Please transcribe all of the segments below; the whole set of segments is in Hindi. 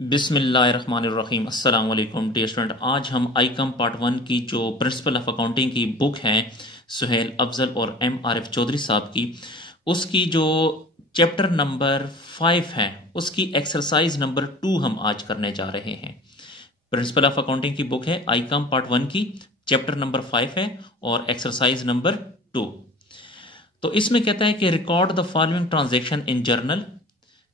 बिस्मिल्लाहिर्रहमानिर्रहीम अस्सलाम वालेकुम डियर स्टूडेंट। आज हम आईकम पार्ट 1 की जो प्रिंसिपल ऑफ अकाउंटिंग की बुक है सुहेल अफजल और MRF चौधरी साहब की, उसकी जो चैप्टर नंबर 5 है उसकी एक्सरसाइज नंबर 2 हम आज करने जा रहे हैं। प्रिंसिपल ऑफ अकाउंटिंग की बुक है आईकम पार्ट 1 की, चैप्टर नंबर 5 है और एक्सरसाइज नंबर 2। तो इसमें कहता है कि record the following transaction in journal,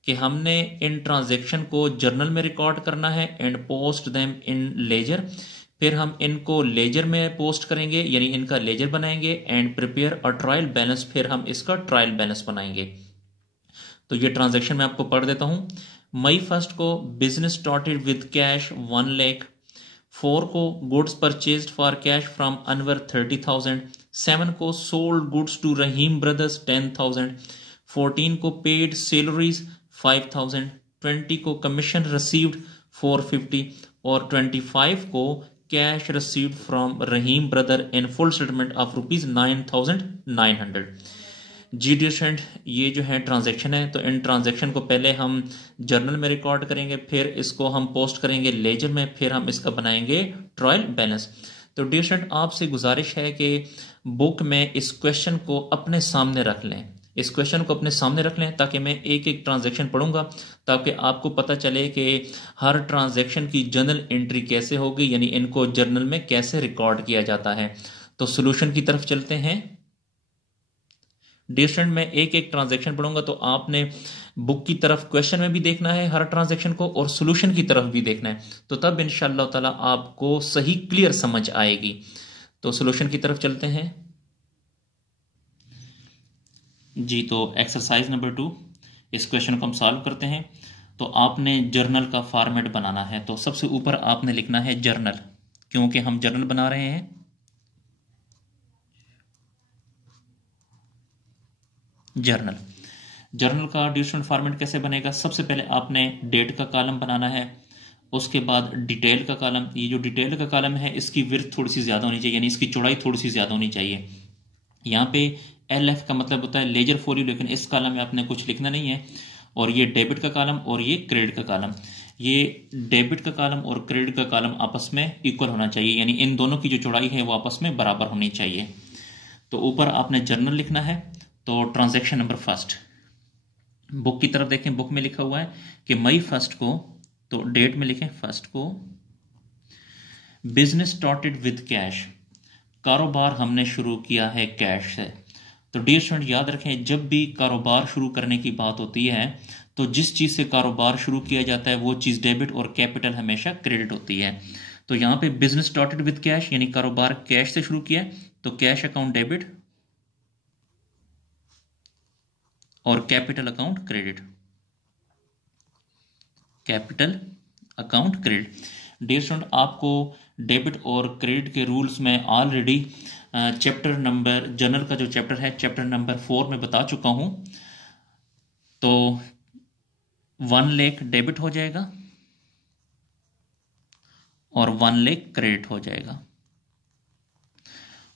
कि हमने इन ट्रांजैक्शन को जर्नल में रिकॉर्ड करना है and post them in ledger, फिर हम इनको लेजर में पोस्ट करेंगे यानी इनका लेजर बनाएंगे and prepare a trial balance, फिर हम इसका ट्रायल बैलेंस बनाएंगे। तो ये ट्रांजैक्शन मैं आपको पढ़ देता हूं। मई 1 को business started with cash 1 lakh. 4 को goods purchased for cash from Anwar 30,000। 7 को sold goods to Rahim brothers 10,000। 14 को पेड सैलरीज 5,000। 20 को कमीशन रिसीव्ड 450 और 25 को cash received from Rahim brother in full settlement of ₹9,900। जी डियर स्टूडेंट, ये जो है ट्रांजैक्शन है, तो इन ट्रांजैक्शन को पहले हम जर्नल में रिकॉर्ड करेंगे, फिर इसको हम पोस्ट करेंगे लेजर में, फिर हम इसका बनाएंगे ट्रायल बैलेंस। तो डियर स्टूडेंट, आपसे गुजारिश है कि बुक में इस क्वेश्चन को अपने सामने रख लें, इस क्वेश्चन को अपने सामने रख लें ताकि मैं एक एक ट्रांजैक्शन पढ़ूंगा, ताकि आपको पता चले कि हर ट्रांजैक्शन की जर्नल एंट्री कैसे होगी, यानी इनको जर्नल में कैसे रिकॉर्ड किया जाता है। तो सॉल्यूशन की तरफ चलते हैं। डियर स्टूडेंट, मैं एक एक ट्रांजैक्शन पढ़ूंगा, तो आपने बुक की तरफ क्वेश्चन में भी देखना है हर ट्रांजैक्शन को और सॉल्यूशन की तरफ भी देखना है, तो तब इंशाअल्लाह ताला आपको सही क्लियर समझ आएगी। तो सॉल्यूशन की तरफ चलते हैं जी। तो एक्सरसाइज नंबर 2, इस क्वेश्चन को हम सॉल्व करते हैं। तो आपने जर्नल का फॉर्मेट बनाना है, तो सबसे ऊपर आपने लिखना है जर्नल, क्योंकि हम जर्नल बना रहे हैं। जर्नल का डिस्टेंट फॉर्मेट कैसे बनेगा? सबसे पहले आपने डेट का कॉलम बनाना है, उसके बाद डिटेल का कॉलम। ये जो डिटेल का कॉलम है इसकी विड्थ थोड़ी सी ज्यादा होनी चाहिए, यानी इसकी चौड़ाई थोड़ी सी ज्यादा होनी चाहिए। यहाँ पे LF का मतलब होता है लेजर फॉर यू, लेकिन इस कॉलम में आपने कुछ लिखना नहीं है। और ये डेबिट का कॉलम और ये क्रेडिट का कॉलम, ये डेबिट का कॉलम और क्रेडिट का कॉलम आपस में इक्वल होना चाहिए, यानी इन दोनों की जो चौड़ाई है वो आपस में बराबर होनी चाहिए। तो ऊपर आपने जर्नल लिखना है। तो ट्रांजैक्शन नंबर 1, बुक की तरफ देखें, बुक में लिखा हुआ है कि मई 1 को, तो डेट में लिखें 1 को, बिजनेस स्टार्टेड विद कैश, कारोबार हमने शुरू किया है कैश से। तो डियर स्टूडेंट, याद रखें जब भी कारोबार शुरू करने की बात होती है तो जिस चीज से कारोबार शुरू किया जाता है वो चीज डेबिट और कैपिटल हमेशा क्रेडिट होती है। तो यहां पे बिजनेस स्टार्टेड विद कैश यानी कारोबार कैश से शुरू किया, तो कैश अकाउंट डेबिट और capital account credit, capital account credit. Dear student, आपको डेबिट और क्रेडिट के रूल्स में ऑलरेडी चैप्टर नंबर, जर्नल का जो चैप्टर है चैप्टर नंबर 4 में बता चुका हूं। तो 1 लाख डेबिट हो जाएगा और 1 लाख क्रेडिट हो जाएगा।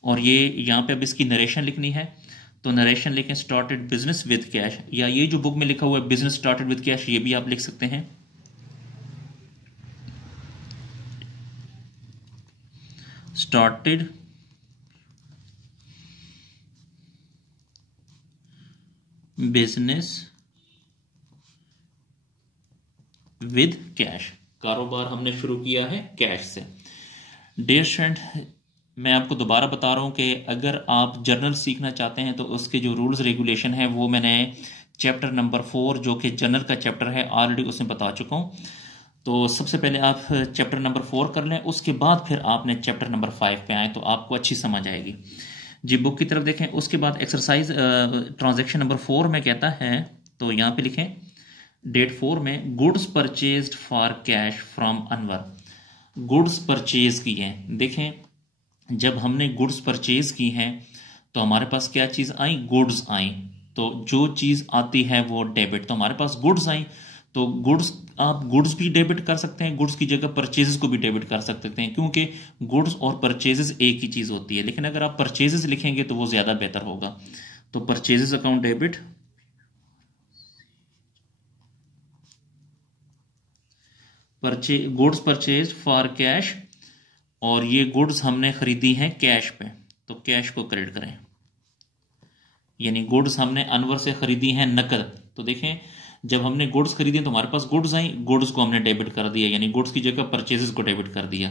और ये यहां पे अब इसकी नरेशन लिखनी है, तो नरेशन लिखें स्टार्टेड बिजनेस विद कैश, या ये जो बुक में लिखा हुआ है बिजनेस स्टार्टेड विद कैश, ये भी आप लिख सकते हैं। स्टार्टेड बिजनेस विद कैश, कारोबार हमने शुरू किया है कैश से। डियर स्टूडेंट, मैं आपको दोबारा बता रहा हूं कि अगर आप जर्नल सीखना चाहते हैं तो उसके जो रूल्स रेगुलेशन है वो मैंने चैप्टर नंबर 4 जो कि जर्नल का चैप्टर है ऑलरेडी उसमें बता चुका हूं। तो सबसे पहले आप चैप्टर नंबर 4 कर लें, उसके बाद फिर आपने चैप्टर नंबर 5 पे आए तो आपको अच्छी समझ आएगी। जी, बुक की तरफ देखें। उसके बाद एक्सरसाइज ट्रांजैक्शन नंबर 4 में कहता है, तो यहां पे लिखें डेट 4 में goods purchased for cash from Anwar, goods purchase की हैं। देखें जब हमने गुड्स परचेज की हैं तो हमारे पास क्या चीज आई? गुड्स आई। तो जो चीज आती है वो डेबिट, तो हमारे पास गुड्स आई, तो गुड्स, आप गुड्स भी डेबिट कर सकते हैं, गुड्स की जगह परचेजेस को भी डेबिट कर सकते हैं, क्योंकि गुड्स और परचेजेस एक ही चीज होती है। लेकिन अगर आप परचेजेस लिखेंगे तो वो ज्यादा बेहतर होगा। तो purchases account debit goods purchase for cash, और ये गुड्स हमने खरीदी हैं कैश पे, तो कैश को क्रेडिट करें। यानी गुड्स हमने अनवर से खरीदी हैं नकद, तो देखें जब हमने गुड्स खरीदी तो हमारे पास गुड्स आई, गुड्स को हमने डेबिट कर दिया, यानी गुड्स की जगह परचेजेस को डेबिट कर दिया।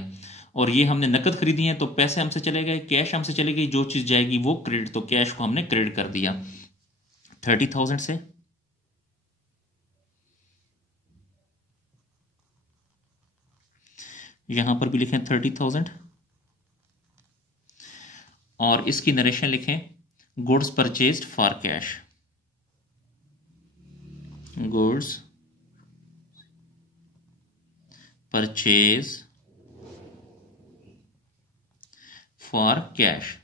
और ये हमने नकद खरीदी हैं तो पैसे हमसे चले गए, कैश हमसे चले गई, जो चीज जाएगी वो क्रेडिट, तो कैश को हमने क्रेडिट कर दिया 30,000 से। यहां पर भी लिखें 30,000, और इसकी नरेशन लिखें goods purchased for cash, goods purchase for cash.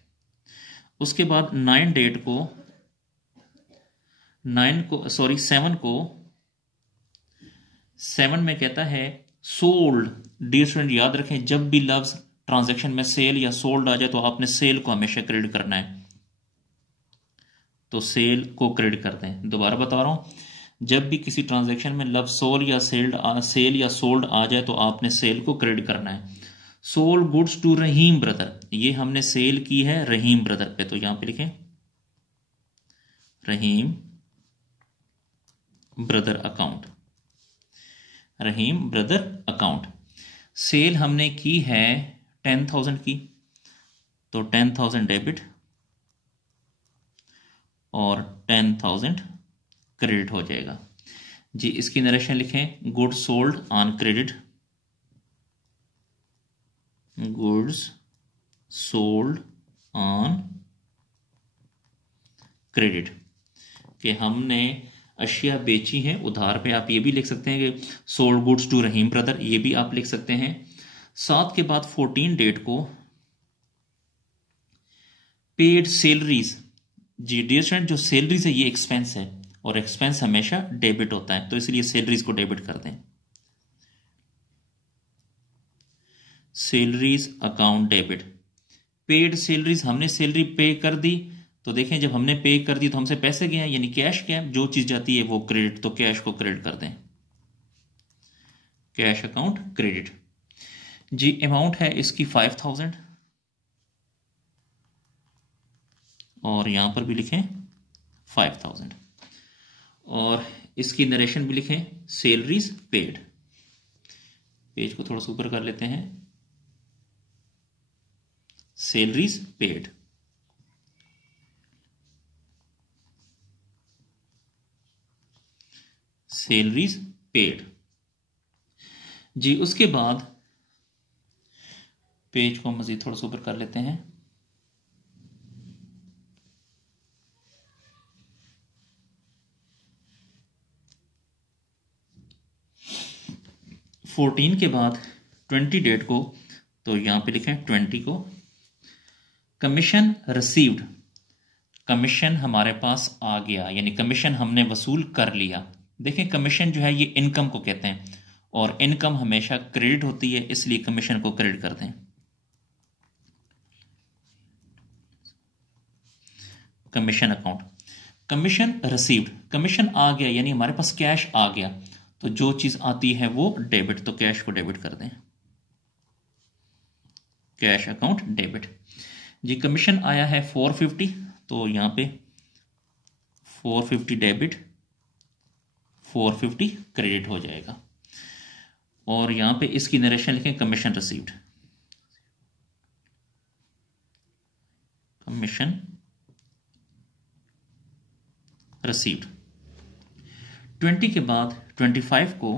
उसके बाद 7 में कहता है सोल्ड। डियर स्टूडेंट याद रखें, जब भी लफ्ज ट्रांजैक्शन में सेल या सोल्ड आ जाए तो आपने सेल को हमेशा क्रेडिट करना है, तो सेल को क्रेडिट करते हैं। दोबारा बता रहा हूं, जब भी किसी ट्रांजैक्शन में लफ्ज सेल या सोल्ड आ जाए तो आपने सेल को क्रेडिट करना है। Sold goods to Rahim brother, ये हमने सेल की है रहीम ब्रदर पे, तो यहां पे लिखें रहीम ब्रदर अकाउंट, रहीम ब्रदर अकाउंट। सेल हमने की है 10,000 की, तो 10,000 डेबिट और 10,000 क्रेडिट हो जाएगा जी। इसकी नरेशन लिखें goods sold on credit, goods sold on credit, कि हमने अशिया बेची हैं उधार पे। आप ये भी लिख सकते हैं कि sold goods to Rahim brother, ये भी आप लिख सकते हैं। 7 के बाद 14 डेट को पेड सैलरीज। जी डियर स्टूडेंट, जो सैलरीज है ये एक्सपेंस है और एक्सपेंस हमेशा डेबिट होता है, तो इसलिए सैलरीज को डेबिट कर दें। Salaries account debit. Paid salaries, हमने सैलरी पे कर दी, तो देखें जब हमने पे कर दी तो हमसे पैसे गए, यानी कैश गया, जो चीज जाती है वो क्रेडिट, तो कैश को क्रेडिट कर दें, कैश अकाउंट क्रेडिट जी। अमाउंट है इसकी 5,000, और यहां पर भी लिखें 5,000, और इसकी नरेशन भी लिखें सैलरीज पेड। पेज को थोड़ा सा ऊपर कर लेते हैं, सैलरीज पेड। सैलरीज पेड जी। उसके बाद पेज को मजीद थोड़ा सा ऊपर कर लेते हैं, फोर्टीन के बाद 20 डेट को, तो यहां पे लिखें 20 को कमीशन रिसीव्ड। कमीशन हमारे पास आ गया, यानी कमीशन हमने वसूल कर लिया। देखें कमीशन जो है ये इनकम को कहते हैं, और इनकम हमेशा क्रेडिट होती है, इसलिए कमीशन को क्रेडिट कर दें। Commission account, commission received, commission आ गया यानी हमारे पास कैश आ गया, तो जो चीज आती है वो डेबिट, तो कैश को डेबिट कर दें, कैश अकाउंट डेबिट जी। कमीशन आया है 450, तो यहां पे 450 डेबिट, 450 क्रेडिट हो जाएगा, और यहां पे इसकी नरेशन लिखें कमीशन रिसीव्ड, कमीशन रिसीव्ड। 20 के बाद 25 को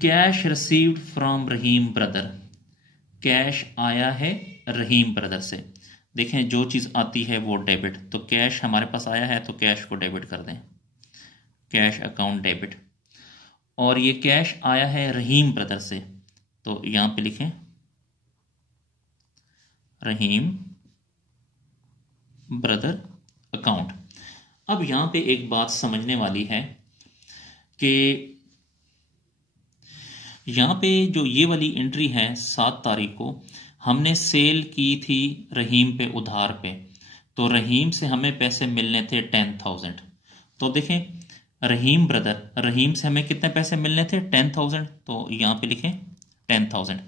cash received from Rahim brother, cash आया है रहीम ब्रदर से। देखें जो चीज आती है वो डेबिट, तो कैश हमारे पास आया है तो कैश को डेबिट कर दें, कैश अकाउंट डेबिट। और ये कैश आया है रहीम ब्रदर से, तो यहां पे लिखें रहीम ब्रदर अकाउंट। अब यहां पे एक बात समझने वाली है कि यहां पे जो ये वाली एंट्री है 7 तारीख को हमने सेल की थी रहीम पे उधार पे, तो रहीम से हमें पैसे मिलने थे 10,000। तो देखें रहीम ब्रदर, रहीम से हमें कितने पैसे मिलने थे? 10,000, तो यहाँ पे लिखें 10,000।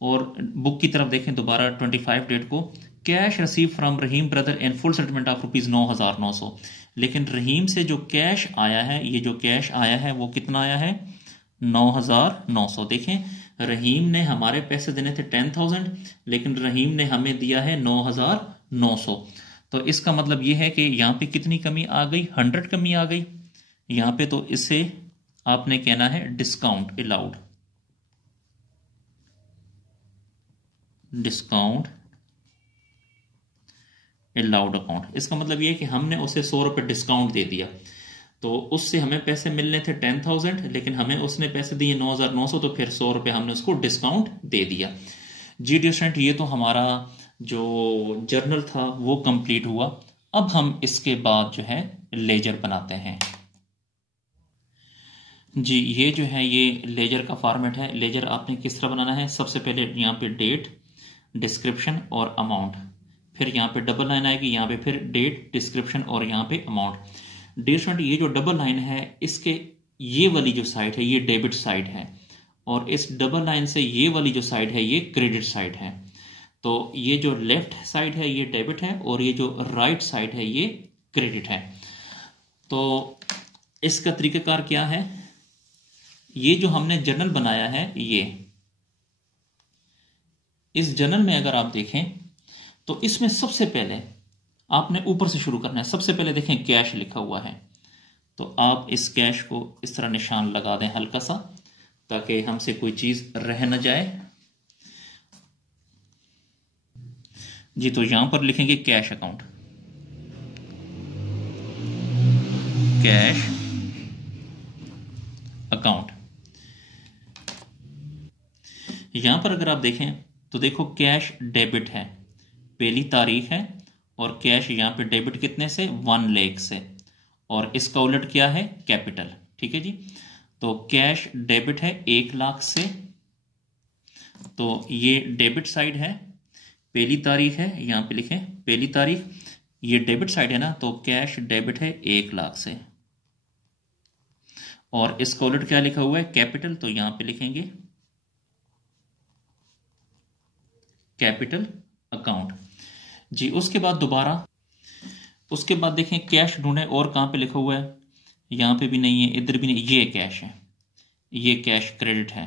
और बुक की तरफ देखें दोबारा 25 डेट को, cash receive from Rahim brother in full settlement of ₹9,900। लेकिन रहीम से जो कैश आया है, ये जो कैश आया है वो कितना आया है? 9,900। देखें रहीम ने हमारे पैसे देने थे 10,000, लेकिन रहीम ने हमें दिया है 9,900। तो इसका मतलब ये है कि यहाँ पे कितनी कमी आ गई? 100 कमी आ गई यहाँ पे। तो इससे आपने कहना है discount allowed, discount allowed account. इसका मतलब ये है कि हमने उसे 100 रुपये डिस्काउंट दे दिया, तो उससे हमें पैसे मिलने थे 10,000, लेकिन हमें उसने पैसे दिए 9,900, तो फिर 100 रुपये हमने उसको डिस्काउंट दे दिया। जी डियर स्टूडेंट, ये तो हमारा जो जर्नल था वो कंप्लीट हुआ। अब हम इसके बाद जो है लेजर बनाते हैं। जी ये जो है ये लेजर का फॉर्मेट है। लेजर आपने किस तरह बनाना है? सबसे पहले यहाँ पे डेट, डिस्क्रिप्शन और अमाउंट, फिर यहाँ पे डबल लाइन आएगी, यहाँ पे फिर डेट, डिस्क्रिप्शन और यहाँ पे अमाउंट। डियर स्टूडेंट, ये जो डबल लाइन है इसके ये वाली जो साइड है ये डेबिट साइड है, और इस डबल लाइन से ये वाली जो साइड है ये क्रेडिट साइड है। तो ये जो लेफ्ट साइड है ये डेबिट है, और ये जो राइट साइड है ये क्रेडिट है। तो इसका तरीकाकार क्या है? ये जो हमने जर्नल बनाया है, ये इस जर्नल में अगर आप देखें तो इसमें सबसे पहले आपने ऊपर से शुरू करना है। सबसे पहले देखें कैश लिखा हुआ है, तो आप इस कैश को इस तरह निशान लगा दें हल्का सा, ताकि हमसे कोई चीज रह न जाए। जी तो यहां पर लिखेंगे कैश अकाउंट, कैश अकाउंट। यहां पर अगर आप देखें तो देखो कैश डेबिट है, पहली तारीख है, और कैश यहां पे डेबिट कितने से? 1 लाख से, और इसका उलट क्या है? कैपिटल। ठीक है जी, तो कैश डेबिट है 1 लाख से, तो ये डेबिट साइड है, पहली तारीख है, यहां पे लिखें पहली तारीख, ये डेबिट साइड है ना, तो कैश डेबिट है 1 लाख से, और इसका उलट क्या लिखा हुआ है? कैपिटल। तो यहां पे लिखेंगे कैपिटल अकाउंट। जी उसके बाद दोबारा, उसके बाद देखें कैश ढूंढें, और कहां पे लिखा हुआ है? यहां पे भी नहीं है, इधर भी नहीं, ये कैश है, ये कैश क्रेडिट है।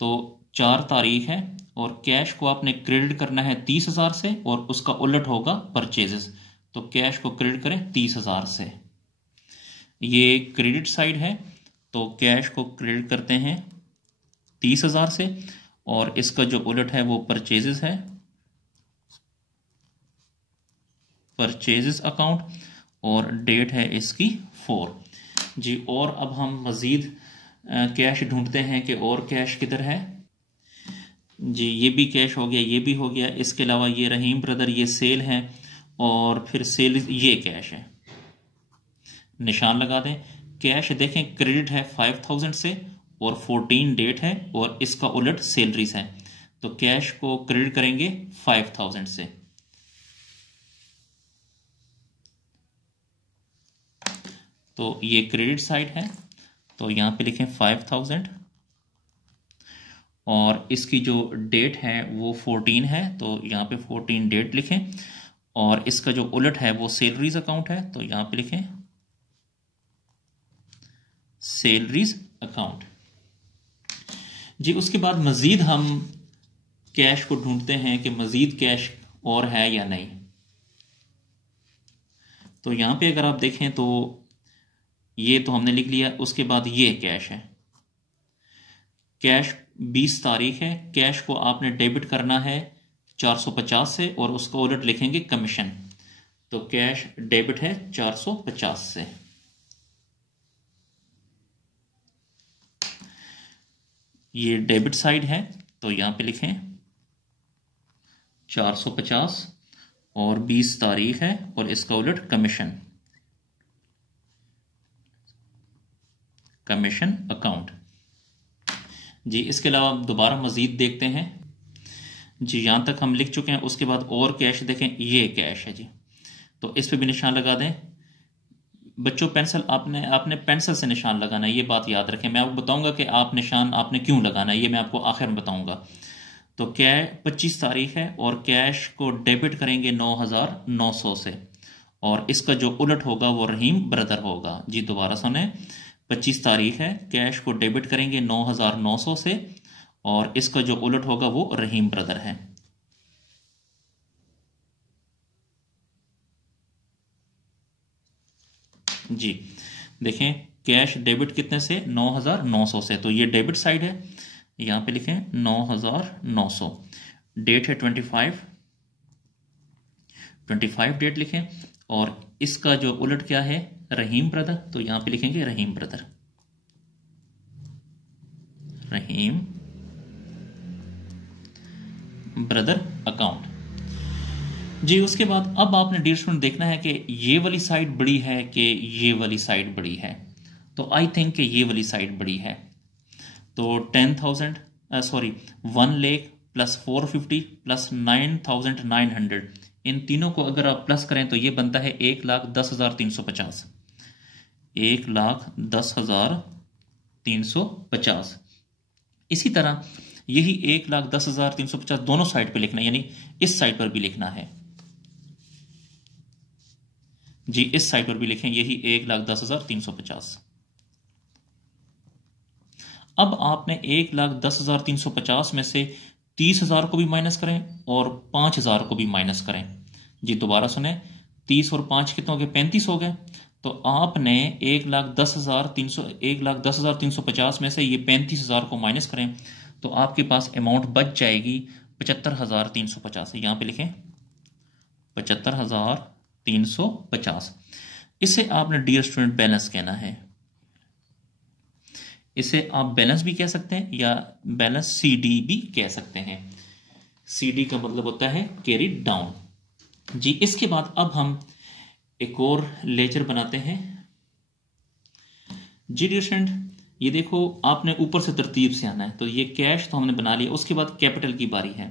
तो 4 तारीख है, और कैश को आपने क्रेडिट करना है 30,000 से, और उसका उलट होगा परचेजेस। तो कैश को क्रेडिट करें 30,000 से, ये क्रेडिट साइड है, तो कैश को क्रेडिट करते हैं 30,000 से, और इसका जो उलट है वो परचेजेस है, परचेजेस अकाउंट, और डेट है इसकी 4। जी और अब हम मजीद कैश ढूंढते हैं कि और कैश किधर है। जी ये भी कैश हो गया, ये भी हो गया, इसके अलावा ये रहीम ब्रदर, ये सेल है, और फिर सेल, ये कैश है, निशान लगा दें। कैश देखें क्रेडिट है 5,000 से, और 14 डेट है, और इसका उलट सैलरीज है, तो कैश को क्रेडिट करेंगे 5,000 से। तो ये क्रेडिट साइड है, तो यहां पे लिखें 5,000, और इसकी जो डेट है वो 14 है, तो यहां पे 14 डेट लिखें, और इसका जो उलट है वो सैलरीज अकाउंट है, तो यहां पे लिखें सैलरीज अकाउंट। जी उसके बाद मजीद हम कैश को ढूंढते हैं कि मजीद कैश और है या नहीं। तो यहां पे अगर आप देखें तो ये तो हमने लिख लिया, उसके बाद ये कैश है, कैश 20 तारीख है, कैश को आपने डेबिट करना है 450 से, और उसका उलट लिखेंगे कमीशन, तो कैश डेबिट है 450 से। ये डेबिट साइड है, तो यहां पे लिखें 450, और 20 तारीख है, और इसका उलट कमीशन, कमीशन अकाउंट। जी इसके अलावा दोबारा मजीद देखते हैं। जी यहां तक हम लिख चुके हैं। उसके बाद और कैश देखें, ये कैश है जी, तो इस पे भी निशान लगा दें, बच्चों पेंसिल आपने आपने पेंसिल से निशान लगाना है, ये बात याद रखें। मैं आपको बताऊंगा कि आप निशान आपने क्यों लगाना है, ये मैं आपको आखिर में बताऊंगा। तो क्या 25 तारीख है और कैश को डेबिट करेंगे 9,900 से, और इसका जो उलट होगा वो रहीम ब्रदर होगा। जी दोबारा सुने, 25 तारीख है, कैश को डेबिट करेंगे 9,900 से, और इसका जो उलट होगा वो रहीम ब्रदर है। जी देखें, कैश डेबिट कितने से, 9,900 से, तो ये डेबिट साइड है। यहां पे लिखें 9,900, डेट है 25 डेट लिखें, और इसका जो उलट क्या है, रहीम ब्रदर, तो यहां पे लिखेंगे रहीम ब्रदर, रहीम ब्रदर अकाउंट। जी उसके बाद अब आपने डियर स्टूडेंट देखना है कि ये वाली साइड बड़ी है कि ये वाली साइड बड़ी है। तो आई थिंक कि ये वाली साइड बड़ी है। तो 10,000 सॉरी 1 लाख प्लस 450 प्लस 9,900, इन तीनों को अगर आप प्लस करें तो ये बनता है 1,10,350, 1,10,350। इसी तरह यही 1,10,350 दोनों साइड पे लिखना है, यानी इस साइड पर भी लिखना है। जी इस साइड पर भी लिखें, यही 1,10,350। अब आपने 1,10,350 में से 30,000 को भी माइनस करें और 5,000 को भी माइनस करें। जी दोबारा सुने, 30 और 5 कितने हो गए, 35 हो गए। तो आपने 1,10,350 में से ये 35,000 को माइनस करें तो आपके पास अमाउंट बच जाएगी 75,350। यहां पे लिखें 75,350। इसे आपने डियर स्टूडेंट बैलेंस कहना है। इसे आप बैलेंस भी कह सकते हैं या बैलेंस सीडी भी कह सकते हैं। सीडी का मतलब होता है कैरी डाउन। जी इसके बाद अब हम एक और लेजर बनाते हैं। जी डियर स्टूडेंट, ये देखो आपने ऊपर से तरतीब से आना है। तो ये कैश तो हमने बना लिया, उसके बाद कैपिटल की बारी है।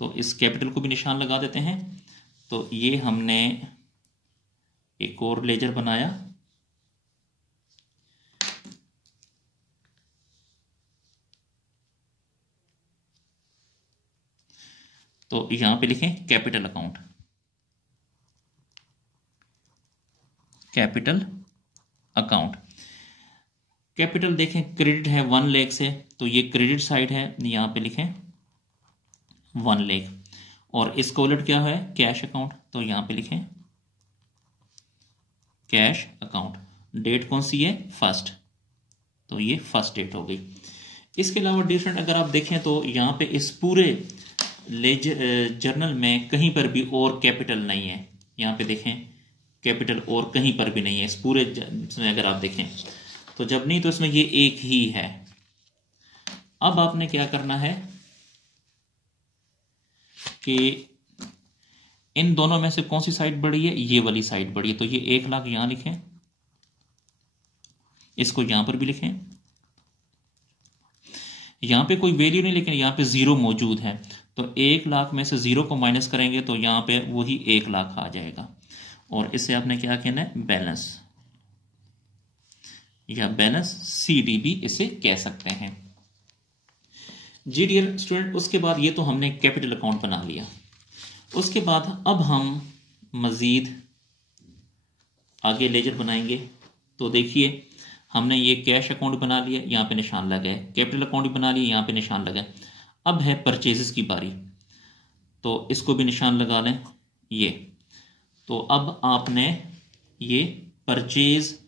तो इस कैपिटल को भी निशान लगा देते हैं। तो ये हमने एक और लेजर बनाया। तो यहां पे लिखें capital account, capital account. Capital देखें क्रेडिट है 1 लाख से, तो ये क्रेडिट साइड है, यहां पे लिखें 1 लाख। और इसका उलट क्या है, कैश अकाउंट, तो यहां पे लिखें कैश अकाउंट। डेट कौन सी है, फर्स्ट, तो ये फर्स्ट डेट हो गई। इसके अलावा डिफरेंट अगर आप देखें तो यहां पे इस पूरे जर्नल में कहीं पर भी और कैपिटल नहीं है। यहां पे देखें कैपिटल और कहीं पर भी नहीं है इस पूरे में, अगर आप देखें तो जब नहीं तो इसमें ये एक ही है। अब आपने क्या करना है कि इन दोनों में से कौन सी साइड बड़ी है, ये वाली साइड बड़ी है। तो ये 1 लाख यहां लिखें, इसको यहां पर भी लिखें। यहां पे कोई वैल्यू नहीं लेकिन यहां पे 0 मौजूद है। तो 1 लाख में से 0 को माइनस करेंगे तो यहां पे वही 1 लाख आ जाएगा। और इससे आपने क्या कहना है, बैलेंस, या बैलेंस सीडी भी इसे कह सकते हैं। जी डियर स्टूडेंट, उसके बाद ये तो हमने कैपिटल अकाउंट बना लिया। उसके बाद अब हम मजीद आगे लेजर बनाएंगे। तो देखिए हमने ये कैश अकाउंट बना लिया, यहां पे निशान लगा है, कैपिटल अकाउंट भी बना लिया, यहां पे निशान लगा है। अब है परचेजेस की बारी, तो इसको भी निशान लगा लें ये। तो अब आपने ये परचेज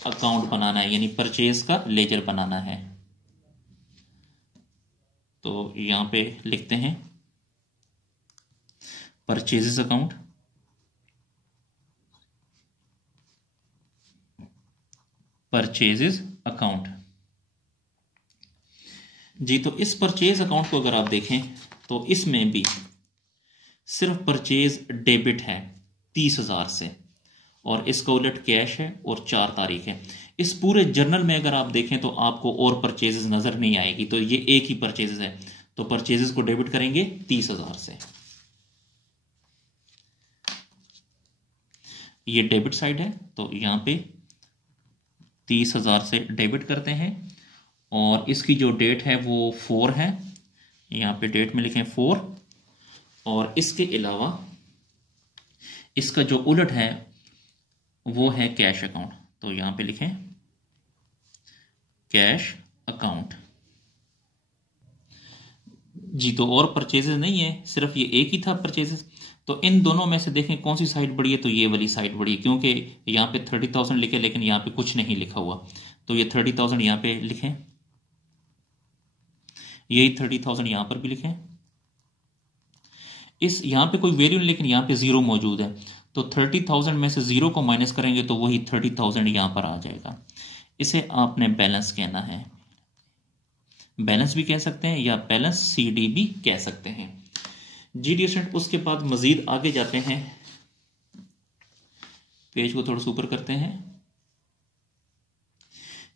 अकाउंट बनाना है, यानी परचेज का लेजर बनाना है। तो यहां पे लिखते हैं परचेजेस अकाउंट, परचेजेस अकाउंट। जी तो इस परचेज अकाउंट को अगर आप देखें तो इसमें भी सिर्फ परचेज डेबिट है 30,000 से, और इसका उलट कैश है और 4 तारीख है। इस पूरे जर्नल में अगर आप देखें तो आपको और परचेजेस नजर नहीं आएगी। तो ये एक ही परचेजेस है, तो परचेजेस को डेबिट करेंगे 30,000 से। ये डेबिट साइड है, तो यहाँ पे 30,000 से डेबिट करते हैं। और इसकी जो डेट है वो 4 है, यहाँ पे डेट में लिखें 4। और इसके अलावा इसका जो उलट है वो है कैश अकाउंट, तो यहाँ पे लिखें कैश अकाउंट। जी, तो और परचेजेस नहीं है, सिर्फ ये एक ही था परचेजेस। तो इन दोनों में से देखें कौन सी साइड बड़ी है, तो ये वाली साइड बड़ी है, क्योंकि यहाँ पे 30,000 लिखे लेकिन यहाँ पे कुछ नहीं लिखा हुआ, तो ये 30,000 यहाँ पे लिखें, यही 30,000 यहाँ पर भी लिखें। इस यहाँ पे कोई वैल्यू नहीं लेकिन यहाँ पे जीरो मौजूद है, तो 30,000 में से जीरो को माइनस करेंगे तो वही 30,000 यहाँ पर आ जाएगा। इसे आपने बैलेंस कहना है, बैलेंस भी कह सकते हैं या बैलेंस CD भी कह सकते हैं। जी डियर स्टूडेंट, उसके बाद मजीद आगे जाते हैं, पेज को थोड़ा सा ऊपर करते हैं।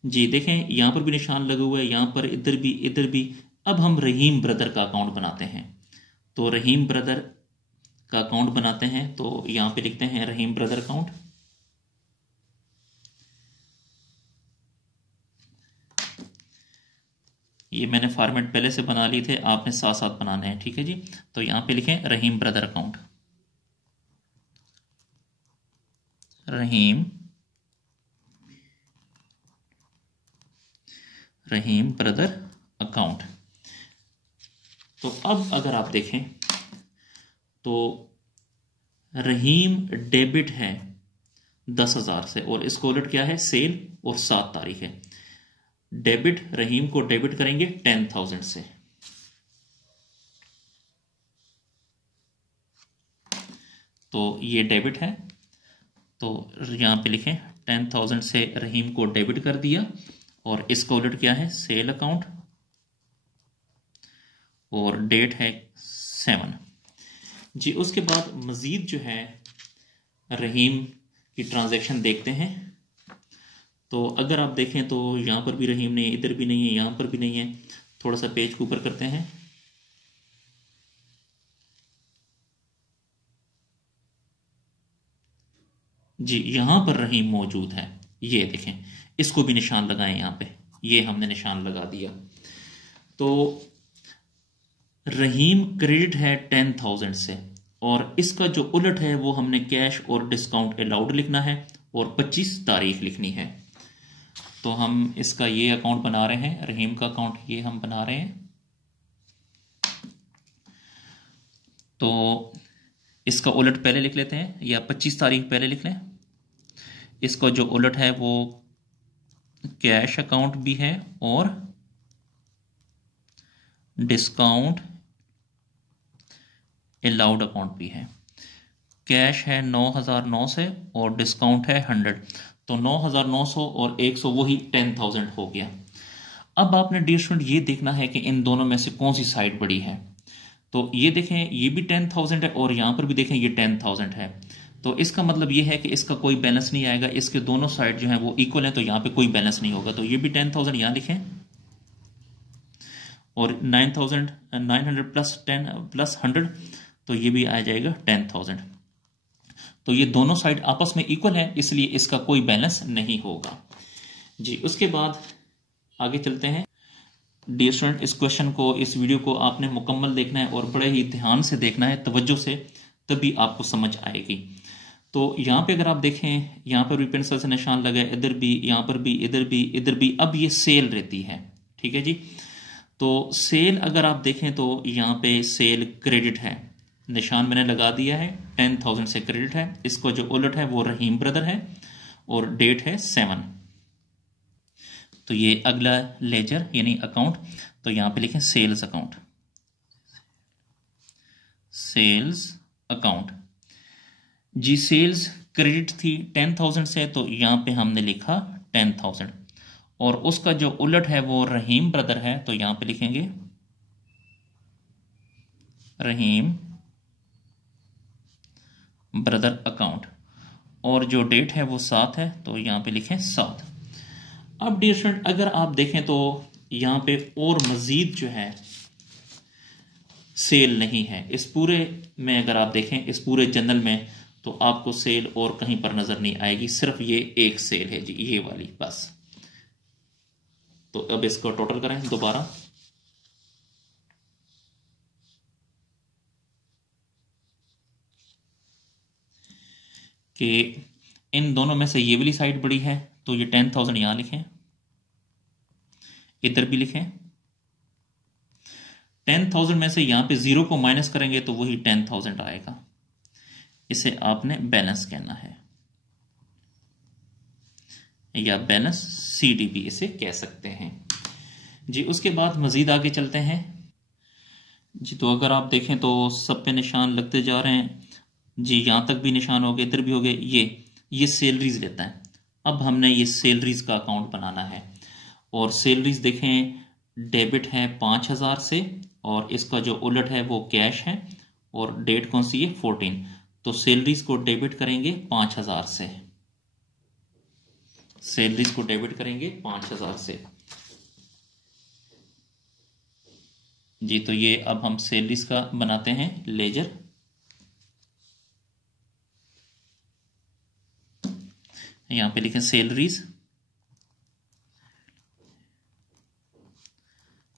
जी देखें यहां पर भी निशान लगा हुआ है, यहां पर इधर भी, इधर भी। अब हम रहीम ब्रदर का अकाउंट बनाते हैं, तो रहीम ब्रदर का अकाउंट बनाते हैं, तो यहां पे लिखते हैं रहीम ब्रदर अकाउंट। ये मैंने फॉर्मेट पहले से बना ली थे, आपने साथ साथ बनाने हैं, ठीक है जी। तो यहां पे लिखें रहीम ब्रदर अकाउंट, रहीम ब्रदर अकाउंट। तो अब अगर आप देखें तो रहीम डेबिट है 10,000 से, और इसको उलट क्या है, सेल, और 7 तारीख है। डेबिट, रहीम को डेबिट करेंगे 10,000 से, तो ये डेबिट है, तो यहां पे लिखें 10,000 से रहीम को डेबिट कर दिया, और इसका उलट क्या है, सेल अकाउंट, और डेट है 7 जी। उसके बाद मजीद जो है रहीम की ट्रांजैक्शन देखते हैं। तो अगर आप देखें तो यहां पर भी रहीम नहीं है, इधर भी नहीं है, यहां पर भी नहीं है। थोड़ा सा पेज को ऊपर करते हैं। जी, यहां पर रहीम मौजूद है, ये देखें, इसको भी निशान लगाएं यहां पे, ये हमने निशान लगा दिया। तो रहीम क्रेडिट है 10,000 से, और इसका जो उलट है वो हमने कैश और डिस्काउंट अलाउड लिखना है, और 25 तारीख लिखनी है। तो हम इसका ये अकाउंट बना रहे हैं, रहीम का अकाउंट ये हम बना रहे हैं। तो इसका उलट पहले लिख लेते हैं, या 25 तारीख पहले लिख लें। इसका जो उलट है वो कैश अकाउंट भी है और डिस्काउंट अलाउड अकाउंट भी है। कैश है 9,009 से, और डिस्काउंट है 100, तो 9,900 और 100 वही 10,000 हो गया। अब आपने डियर स्टूडेंट ये देखना है कि इन दोनों में से कौन सी साइड बड़ी है। तो ये देखें, ये भी 10,000 है, और यहां पर भी देखें ये 10,000 है। तो इसका मतलब ये है कि इसका कोई बैलेंस नहीं आएगा, इसके दोनों साइड जो है वो इक्वल है, तो यहां पे कोई बैलेंस नहीं होगा। तो ये भी 10,000 यहां लिखें, और 9,900 प्लस 10 प्लस 100, तो ये भी आ जाएगा 10,000। तो ये दोनों साइड आपस में इक्वल है, इसलिए इसका कोई बैलेंस नहीं होगा जी। उसके बाद आगे चलते हैं। डियर स्टूडेंट, इस क्वेश्चन को, इस वीडियो को आपने मुकम्मल देखना है, और बड़े ही ध्यान से देखना है, तवज्जो से, तभी आपको समझ आएगी। तो यहाँ पे अगर आप देखें, यहाँ पर भी पेंसिल से निशान लगा है, इधर भी, यहाँ पर भी, इधर भी, इधर भी। अब ये सेल रहती है, ठीक है जी। तो सेल अगर आप देखें तो यहाँ पे सेल क्रेडिट है, निशान मैंने लगा दिया है, 10,000 से क्रेडिट है। इसको जो उलट है वो रहीम ब्रदर है, और डेट है 7। तो ये अगला लेजर यानी अकाउंट, तो यहां पे लिखें सेल्स अकाउंट, सेल्स अकाउंट जी। सेल्स क्रेडिट थी 10,000 से, तो यहां पे हमने लिखा 10,000, और उसका जो उलट है वो रहीम ब्रदर है, तो यहां पे लिखेंगे रहीम ब्रदर अकाउंट, और जो डेट है वो 7 है, तो यहां पे लिखें 7। अब डियर स्टूडेंट, अगर आप देखें तो यहां पे और मजीद जो है सेल नहीं है। इस पूरे में अगर आप देखें, इस पूरे जनरल में तो आपको सेल और कहीं पर नजर नहीं आएगी, सिर्फ ये एक सेल है जी, ये वाली बस। तो अब इसको टोटल करें दोबारा, कि इन दोनों में से ये वाली साइड बड़ी है, तो ये 10,000 यहां लिखें, इधर भी लिखें। 10,000 में से यहां पे 0 को माइनस करेंगे तो वही 10,000 आएगा। इसे आपने बैलेंस कहना है, या बैलेंस CDB इसे कह सकते हैं जी। उसके बाद मजीद आगे चलते हैं जी। तो अगर आप देखें तो सब पे निशान लगते जा रहे हैं जी, यहां तक भी निशान हो गए, इधर भी हो गए। ये सैलरीज लेता है। अब हमने ये सैलरीज का अकाउंट बनाना है, और सैलरीज देखें डेबिट है 5,000 से, और इसका जो उलट है वो कैश है, और डेट कौन सी है 14। तो सैलरीज को डेबिट करेंगे 5,000 से, सैलरीज को डेबिट करेंगे 5,000 से जी। तो ये अब हम सैलरीज का बनाते हैं लेजर। यहां पे लिखें सैलरीज,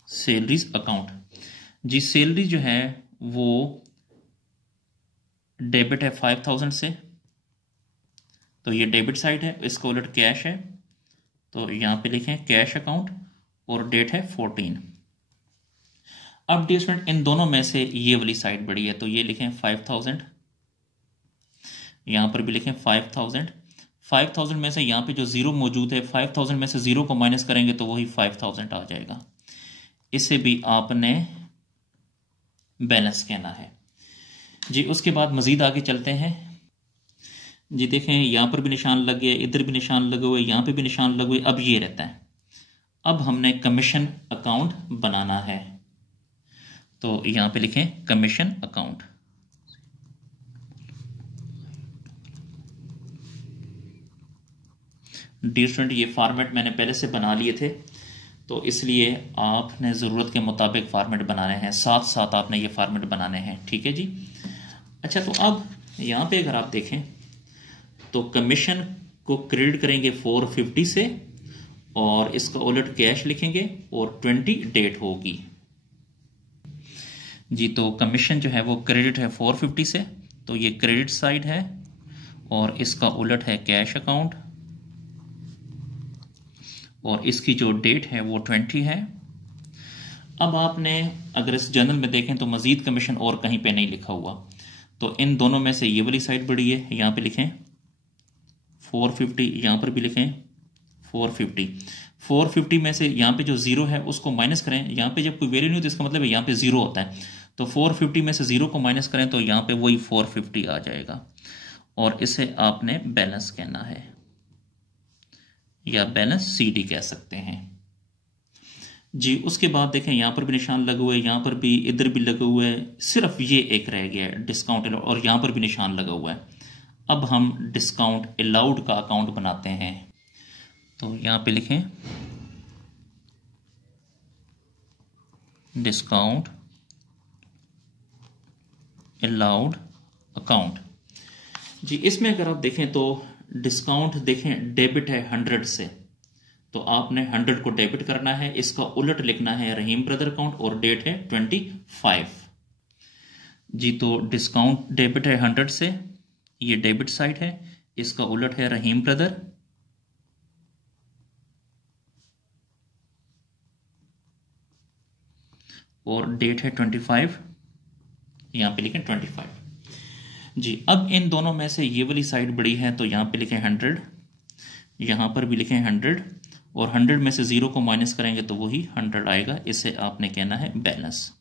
सैलरीज अकाउंट जी। सैलरी जो है वो डेबिट है 5,000 से, तो ये डेबिट साइड है, इसका उलट कैश है, तो यहां पे लिखें कैश अकाउंट, और डेट है 14। अब डियर स्टूडेंट, इन दोनों में से ये वाली साइड बड़ी है, तो ये लिखें 5,000, यहां पर भी लिखें 5,000। 5,000 में से यहां पे जो 0 मौजूद है, 5,000 में से 0 को माइनस करेंगे तो वही 5,000 आ जाएगा। इसे भी आपने बैलेंस कहना है जी। उसके बाद मजीद आगे चलते हैं जी। देखें यहां पर भी निशान लग गए, इधर भी निशान लगे हुए, यहां पे भी निशान लगे हुए। अब ये रहता है, अब हमने कमीशन अकाउंट बनाना है, तो यहां पे लिखें कमीशन अकाउंट। डियर स्टूडेंट, ये फॉर्मेट मैंने पहले से बना लिए थे, तो इसलिए आपने ज़रूरत के मुताबिक फॉर्मेट बनाने हैं, साथ साथ आपने ये फॉर्मेट बनाने हैं, ठीक है जी। अच्छा, तो अब यहाँ पे अगर आप देखें तो कमीशन को क्रेडिट करेंगे 450 से, और इसका उलट कैश लिखेंगे, और 20 डेट होगी जी। तो कमीशन जो है वो क्रेडिट है 450 से, तो ये क्रेडिट साइड है, और इसका उलट है कैश अकाउंट, और इसकी जो डेट है वो 20 है। अब आपने अगर इस जर्नल में देखें तो मजीद कमीशन और कहीं पे नहीं लिखा हुआ, तो इन दोनों में से ये वाली साइड बड़ी है, यहां पे लिखें 450, यहां पर भी लिखें 450। 450 में से यहां पे जो 0 है उसको माइनस करें, यहां पे जब कोई वैल्यू नहीं होती इसका मतलब है यहां पे 0 होता है, तो 450 में से 0 को माइनस करें तो यहां पे वही 450 आ जाएगा, और इसे आपने बैलेंस कहना है, या बैलेंस CD कह सकते हैं जी। उसके बाद देखें यहां पर भी निशान लगे हुए, यहां पर भी, इधर भी लगे हुए, सिर्फ ये एक रह गया है डिस्काउंट, और यहां पर भी निशान लगा हुआ है। अब हम डिस्काउंट अलाउड का अकाउंट बनाते हैं, तो यहां पे लिखें डिस्काउंट अलाउड अकाउंट जी। इसमें अगर आप देखें तो डिस्काउंट देखें डेबिट है 100 से, तो आपने 100 को डेबिट करना है, इसका उलट लिखना है रहीम ब्रदर अकाउंट, और डेट है 25 जी। तो डिस्काउंट डेबिट है 100 से, ये डेबिट साइड है, इसका उलट है रहीम ब्रदर, और डेट है 25, यहां पे लिखें 25 जी। अब इन दोनों में से ये वाली साइड बड़ी है, तो यहां पे लिखें 100, यहां पर भी लिखें 100, और 100 में से 0 को माइनस करेंगे तो वही 100 आएगा। इसे आपने कहना है बैलेंस,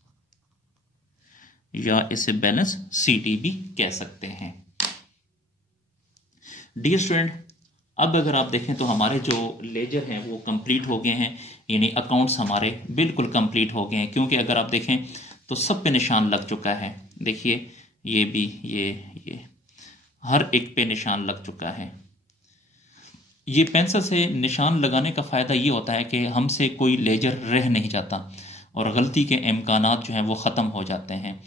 या इसे बैलेंस CD भी कह सकते हैं। डियर स्टूडेंट, अब अगर आप देखें तो हमारे जो लेजर हैं वो कंप्लीट हो गए हैं, यानी अकाउंट्स हमारे बिल्कुल कंप्लीट हो गए हैं, क्योंकि अगर आप देखें तो सब पे निशान लग चुका है। देखिए ये भी, ये हर एक पे निशान लग चुका है। ये पेंसिल से निशान लगाने का फ़ायदा ये होता है कि हमसे कोई लेजर रह नहीं जाता, और गलती के इम्कानात जो हैं वो ख़त्म हो जाते हैं।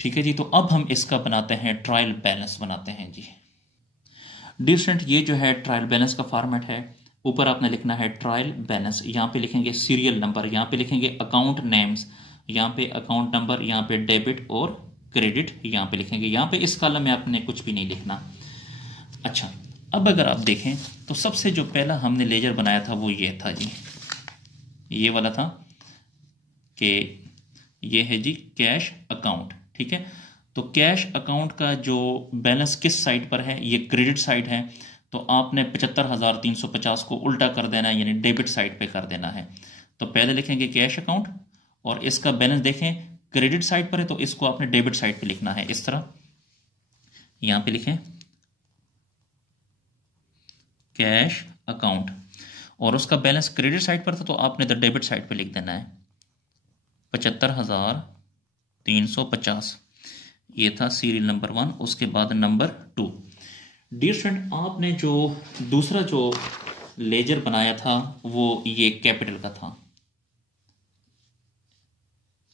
ठीक है जी। तो अब हम इसका बनाते हैं ट्रायल बैलेंस बनाते हैं जी। डियर स्टूडेंट, ये जो है ट्रायल बैलेंस का फॉर्मेट है। ऊपर आपने लिखना है ट्रायल बैलेंस, यहाँ पे लिखेंगे सीरियल नंबर, यहाँ पे लिखेंगे अकाउंट नेम्स, यहाँ पे अकाउंट नंबर, यहाँ पे डेबिट और क्रेडिट यहाँ पे लिखेंगे। यहाँ पे इस कॉलम में आपने कुछ भी नहीं लिखना। अच्छा, अब अगर आप देखें तो सबसे जो पहला हमने लेजर बनाया था वो ये था जी, ये वाला था कि ये है जी कैश अकाउंट। ठीक है, तो कैश अकाउंट का जो बैलेंस किस साइड पर है, ये क्रेडिट साइड है। तो आपने 75,350 को उल्टा कर देना है, यानी डेबिट साइड पे कर देना है। तो पहले लिखेंगे कैश अकाउंट और इसका बैलेंस देखें क्रेडिट साइड पर है, तो इसको आपने डेबिट साइड पे लिखना है। इस तरह यहां पे लिखें कैश अकाउंट और उसका बैलेंस क्रेडिट साइड पर था, तो आपने द डेबिट साइड पे लिख देना है 75,350। ये था सीरियल नंबर 1। उसके बाद नंबर 2। डियर स्टूडेंट, आपने जो दूसरा जो लेजर बनाया था वो ये कैपिटल का था,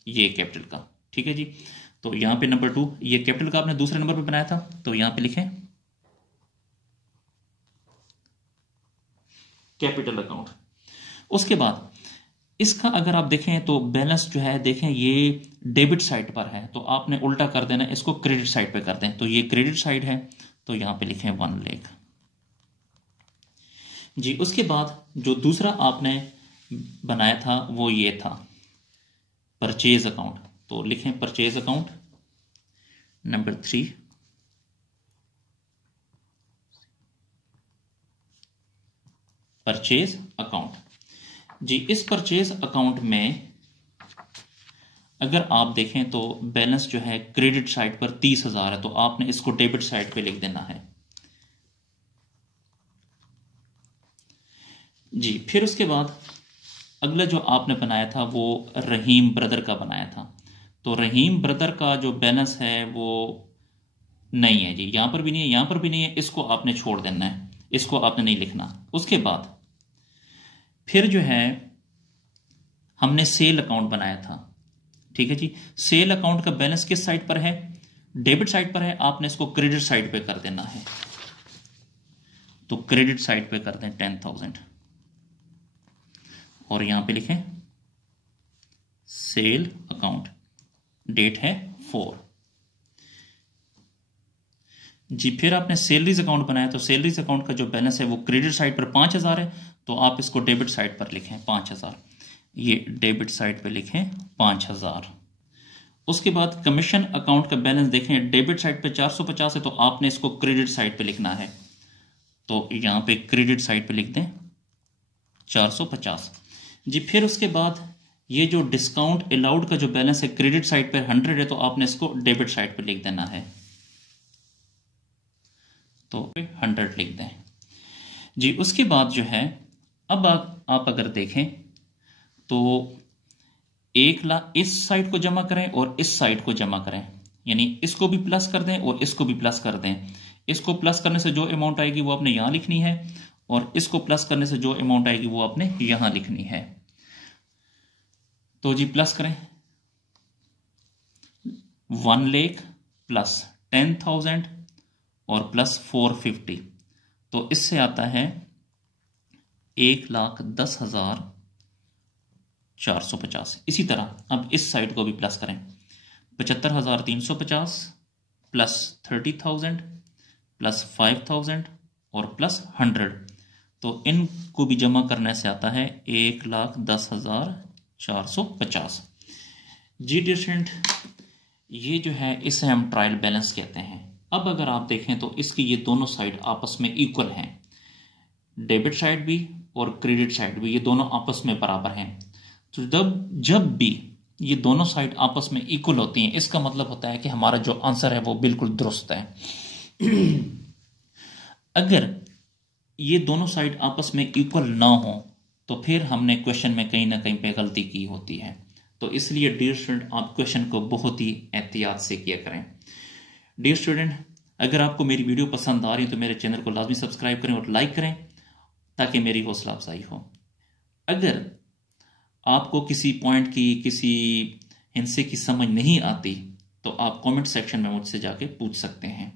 ये कैपिटल का। ठीक है जी, तो यहां पे नंबर 2 ये कैपिटल का आपने दूसरे नंबर पे बनाया था, तो यहां पे लिखें कैपिटल अकाउंट। उसके बाद इसका अगर आप देखें तो बैलेंस जो है, देखें ये डेबिट साइड पर है, तो आपने उल्टा कर देना, इसको क्रेडिट साइड पे कर दें। तो ये क्रेडिट साइड है, तो यहां पे लिखें 1 लाख जी। उसके बाद जो दूसरा आपने बनाया था वो ये था परचेज अकाउंट, तो लिखें purchase account number 3। Purchase account जी। इस परचेज अकाउंट में अगर आप देखें तो बैलेंस जो है क्रेडिट साइड पर 30,000 है, तो आपने इसको डेबिट साइड पे लिख देना है जी। फिर उसके बाद अगला जो आपने बनाया था वो रहीम ब्रदर का बनाया था, तो रहीम ब्रदर का जो बैलेंस है वो नहीं है जी, यहां पर भी नहीं है, यहां पर भी नहीं है, इसको आपने छोड़ देना है, इसको आपने नहीं लिखना। उसके बाद फिर जो है हमने सेल अकाउंट बनाया था। ठीक है जी, सेल अकाउंट का बैलेंस किस साइड पर है, डेबिट साइड पर है, आपने इसको क्रेडिट साइड पे कर देना है, तो क्रेडिट साइड पे कर दें 10,000 और यहां पे लिखें सेल अकाउंट, डेट है 4 जी। फिर आपने सैलरीज अकाउंट बनाया, तो सैलरीज अकाउंट का जो बैलेंस है वो क्रेडिट साइड पर 5,000 है, तो आप इसको डेबिट साइड पर लिखें 5,000, ये डेबिट साइड पे लिखें 5,000। उसके बाद कमीशन अकाउंट का बैलेंस देखें डेबिट साइड पे 450 है, तो आपने इसको क्रेडिट साइड पे लिखना है, तो यहां पे क्रेडिट साइड पे लिख दें 450 जी। फिर उसके बाद ये जो डिस्काउंट अलाउड का जो बैलेंस है क्रेडिट साइड पर 100 है, तो आपने इसको डेबिट साइड पे लिख देना है, तो 100 लिख दें जी। उसके बाद जो है अब आप अगर देखें तो 1 लाख इस साइड को जमा करें और इस साइड को जमा करें, यानी इसको भी प्लस कर दें और इसको भी प्लस कर दें। इसको प्लस करने से जो अमाउंट आएगी वो आपने यहां लिखनी है, और इसको प्लस करने से जो अमाउंट आएगी वो आपने यहां लिखनी है। तो जी प्लस करें 1 लाख प्लस 10,000 और प्लस 450, तो इससे आता है 1,10,450। इसी तरह अब इस साइड को भी प्लस करें 75,350 प्लस 30,000 प्लस 5,000 और प्लस 100, तो इनको भी जमा करने से आता है 1,10,450 जी। डियर स्टूडेंट, ये जो है इसे हम ट्रायल बैलेंस कहते हैं। अब अगर आप देखें तो इसकी ये दोनों साइड आपस में इक्वल हैं, डेबिट साइड भी और क्रेडिट साइड भी, ये दोनों आपस में बराबर हैं। तो जब भी ये दोनों साइड आपस में इक्वल होती हैं, इसका मतलब होता है कि हमारा जो आंसर है वो बिल्कुल दुरुस्त है। अगर ये दोनों साइड आपस में इक्वल ना हो तो फिर हमने क्वेश्चन में कहीं ना कहीं पे गलती की होती है। तो इसलिए डियर स्टूडेंट, आप क्वेश्चन को बहुत ही एहतियात से किया करें। डियर स्टूडेंट, अगर आपको मेरी वीडियो पसंद आ रही है तो मेरे चैनल को लाजमी सब्सक्राइब करें और लाइक करें ताकि मेरी हौसला अफजाई हो। अगर आपको किसी पॉइंट की, किसी हिस्से की समझ नहीं आती तो आप कमेंट सेक्शन में मुझसे जाके पूछ सकते हैं।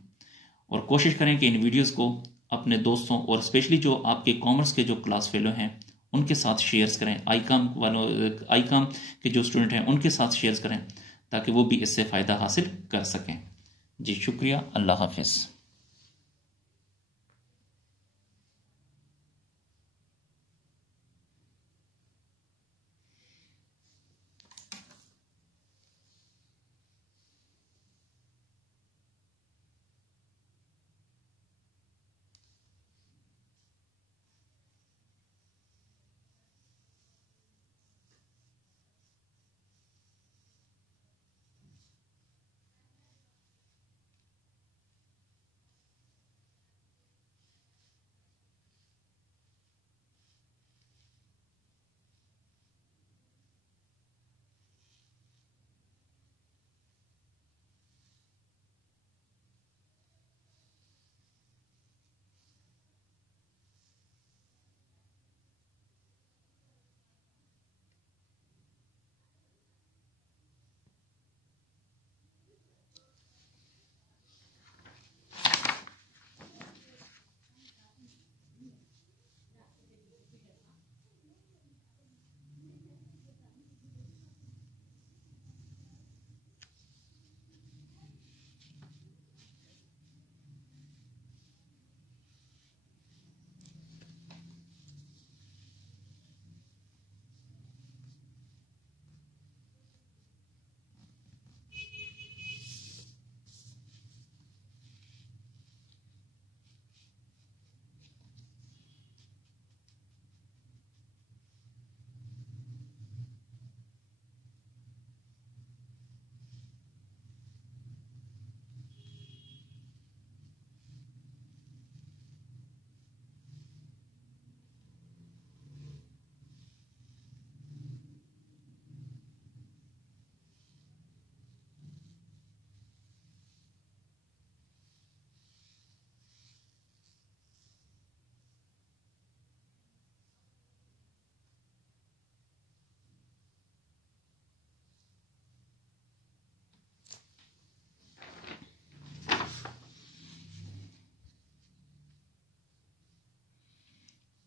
और कोशिश करें कि इन वीडियोस को अपने दोस्तों और स्पेशली जो आपके कॉमर्स के जो क्लास फेलो हैं उनके साथ शेयर्स करें, आईकॉम के जो स्टूडेंट हैं उनके साथ शेयर्स करें, ताकि वो भी इससे फ़ायदा हासिल कर सकें। जी शुक्रिया, अल्लाह हाफिज़।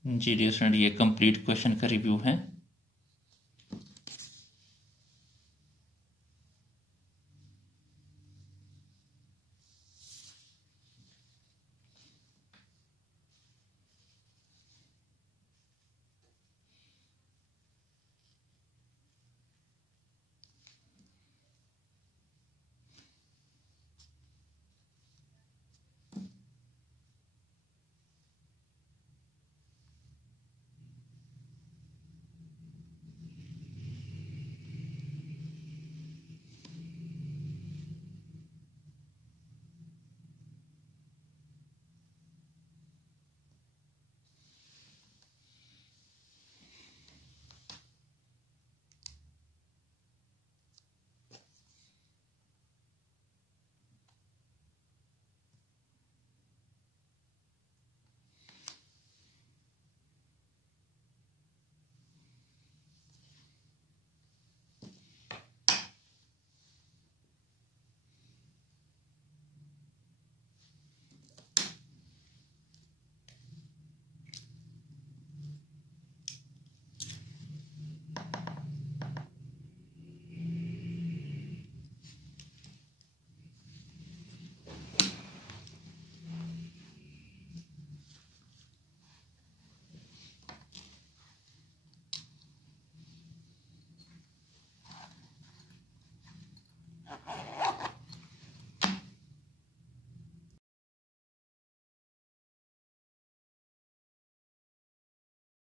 जी डियर स्टूडेंट, ये कंप्लीट क्वेश्चन का रिव्यू है।